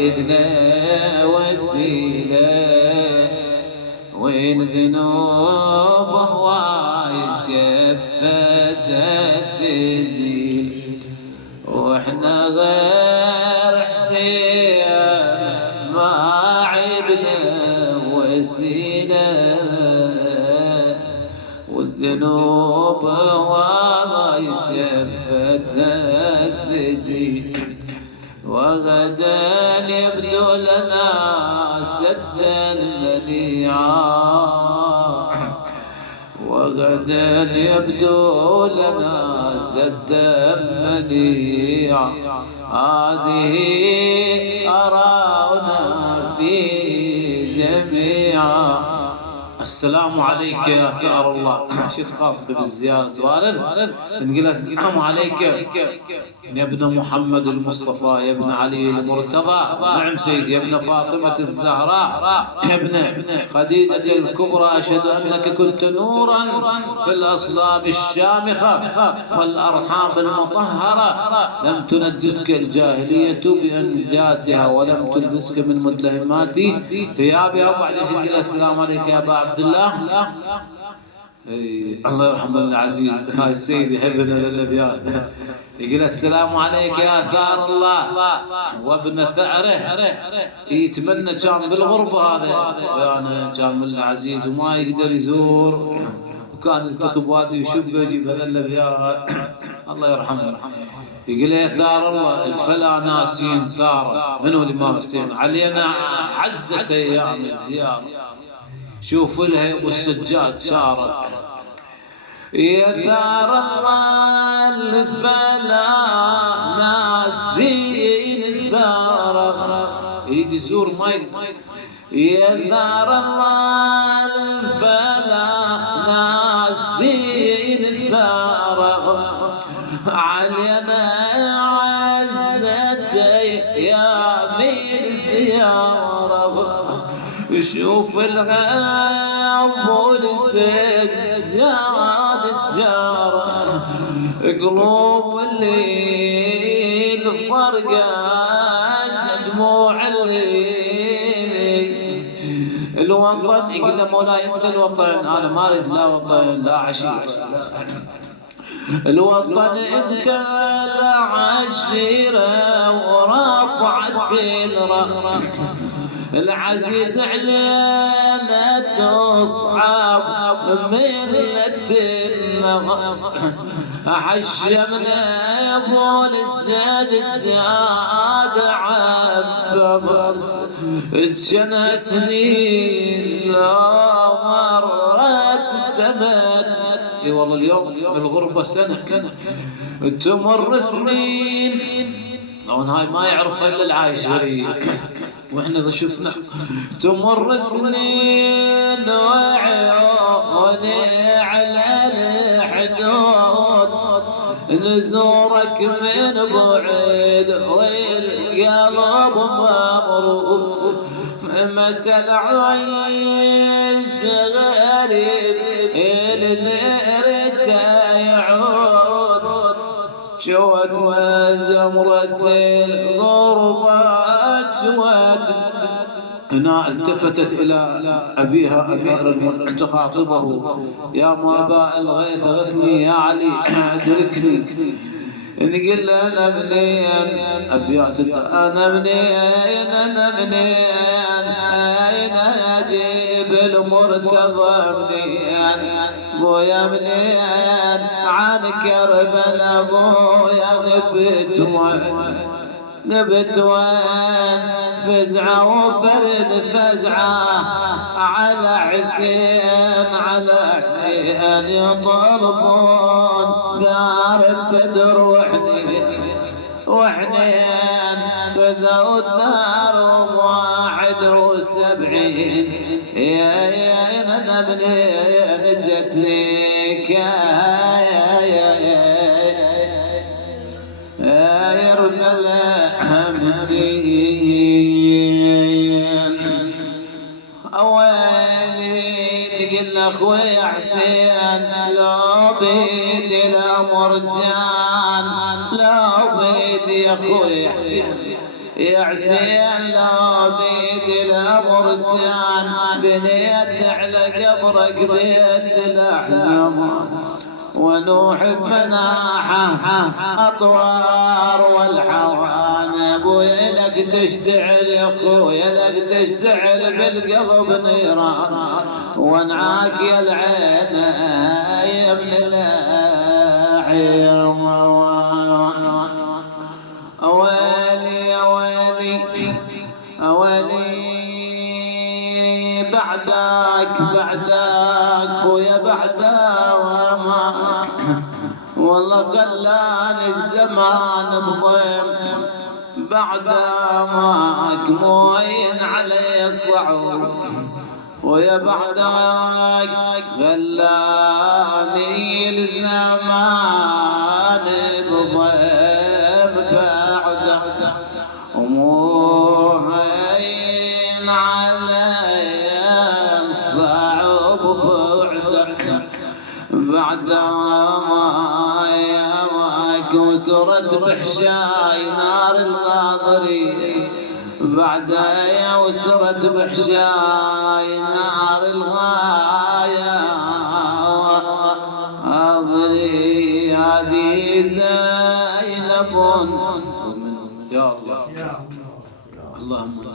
سيدنا وسيلة وين ذنوبه وايد جفت الثجيل واحنا غير حسين ما عدنا وسيلة والذنوب وايد جفت الثجيل وغدا يبدو لنا سدا منيعا وغدا يبدو لنا سدا منيعا هذه آراؤنا في جميعا. السلام عليك يا ثأر الله. شو تخاطب بالزيارة وارد نقول السلام عليك يا ابن محمد المصطفى يا ابن علي المرتضى. نعم سيدي يا ابن فاطمة الزهراء يا ابن خديجة الكبرى. أشهد أنك كنت نورا في الأصلاب الشامخة والأرحام المطهرة لم تنجسك الجاهلية بأنجاسها ولم تلبسك من مدلهمات ثيابها. وبعدين تقول السلام عليك يا أبا عبد الله. الله يرحمه العزيز هاي السيد يحبنا للابيات. يقول السلام عليك يا ثار الله وابن ثأره. يتمنى كان بالغربة هذا يعني كان من العزيز وما يقدر يزور وكان يلتقي بوادي وشبه يجيب للابيات. الله يرحمه. يقول يا ثار الله الفلا ناسين ثار منو الإمام حسين علينا عزة أيام الزيارة. شوف لها والسجاد سارة يا ثار الله الفلا ناسين ثار يريد يزور ما يا ثار الله الفلا ناسين ثار علينا عزة يا من زيارة. شوف الغاب والسجاد تجارة قلوب الليل فرقات دموع الليل الوطن. يقول له مولاي انت الوطن انا ما اريد لا وطن لا عشيرة. الوطن انت لا عشيرة ورافعت الراس العزيز علينا تصعب ملة النغص. حشمنا بول السجاد عباس جنى سنين لا مرت السنة. اي والله اليوم الغربة سنة تمر سنين لون هاي ما يعرفها الا العايش غريب. واحنا اذا شفنا تمر سنين وعيوني على الحدود نزورك من بعيد والقلب ممرود. متى العيش غريب النير يعود شوتنا زمرة الغربة جوات. هنا التفتت إلى أبيها أمير المؤمنين تخاطبه يا مابا الغيث غثني يا علي أدركني. نقول أنا منين أبيات أنا منين أين أجيب المرتضى منين بويا منين عن كربلاء بويا غبت وين فزعة وفرد فزعة على حسين يطلبون ثار بدر وحنين فذو الثار 71 يا انا منين جت لك يا رمل أولي تقول أخوي حسين لو بيدي الأمر جان لو بيدي أخوي حسين يا حسين لو بيد الأمر كان بنيت على قبرك بيت الأحزان ونوح بمناحه أطوار والحوانب ويلك تشتعل يا خويا لك تشتعل بالقلب نيران وانعاك يا العين يا ابن العين أويلي أويلي أويلي بعدك خويا بعدك والله خلاني الزمان بضيم بعد ماك موين علي الصعوب ويا بعدك خلاني الزمان بضيم بعدك وموين علي الصعوب بعدك بعد ما وسرت بحشاي نار الغاضري بعد وسرت بحشاي نار الغاضري هذه زينب يا الله اللهم